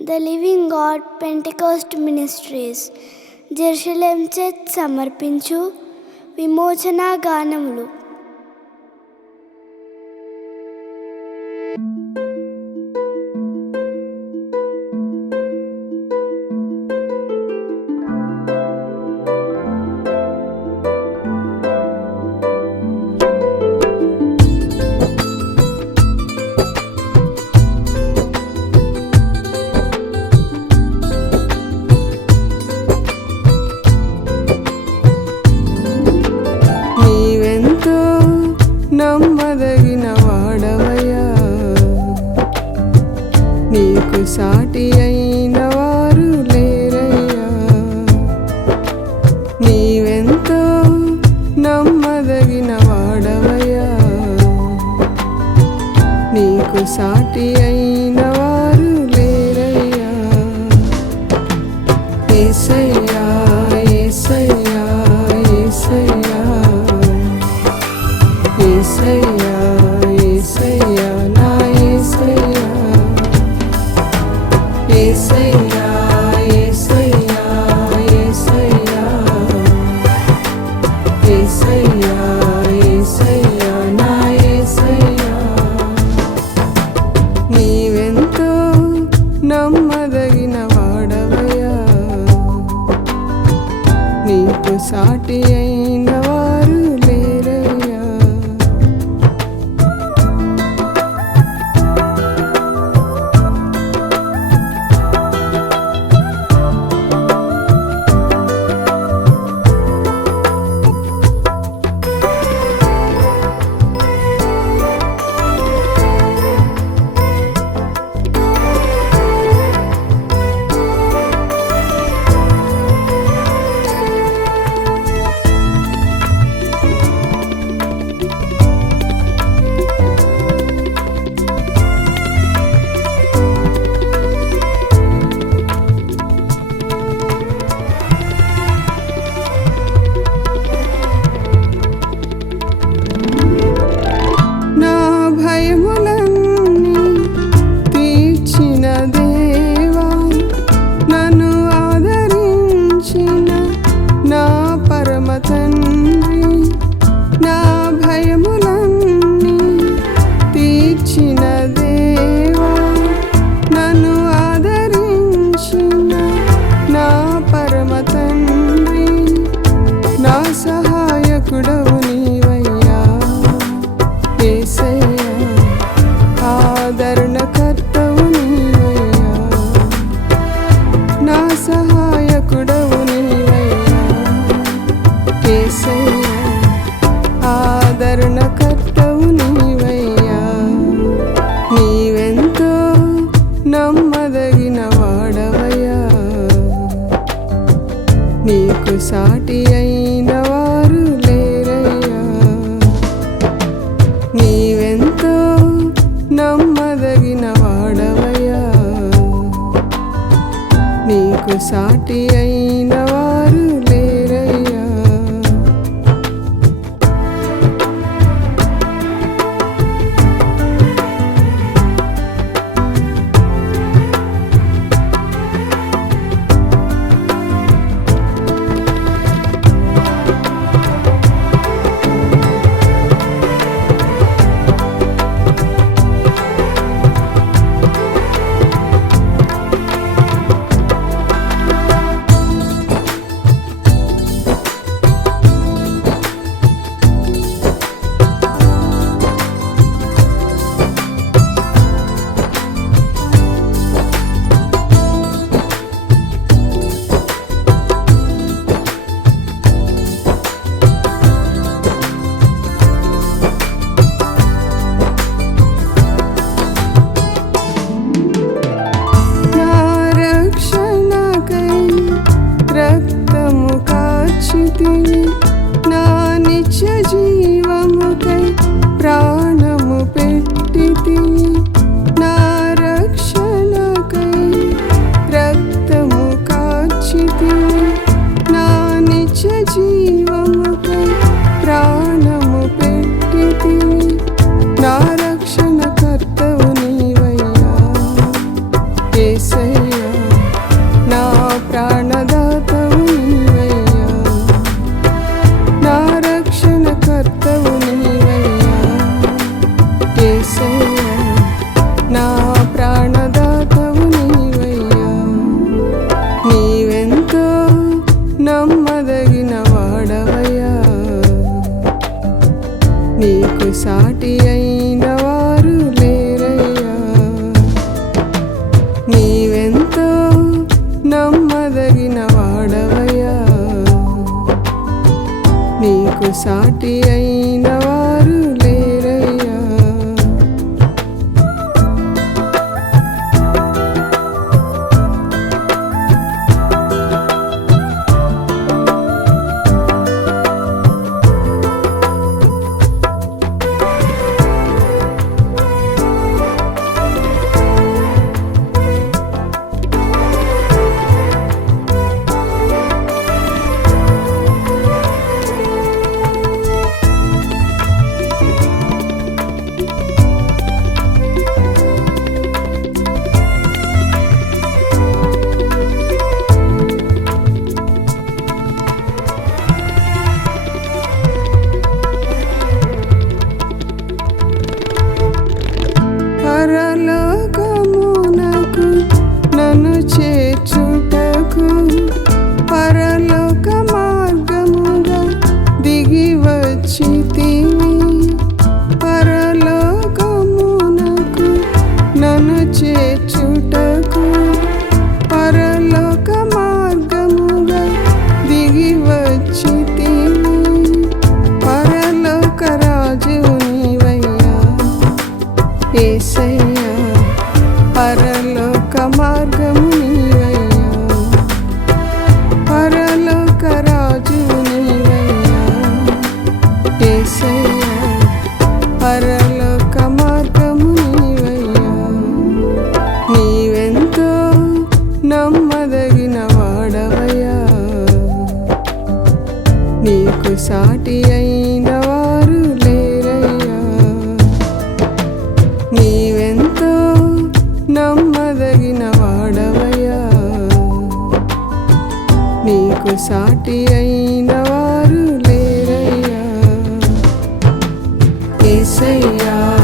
The living God Pentecost ministries. Jerusalem సమర్పించు విమోచన గానములు. say, say, yeah. வைப்பு சாட்டியை ఎరగదగిన వాడవయ్యా. నీకు సాటి అయిన say say, yeah.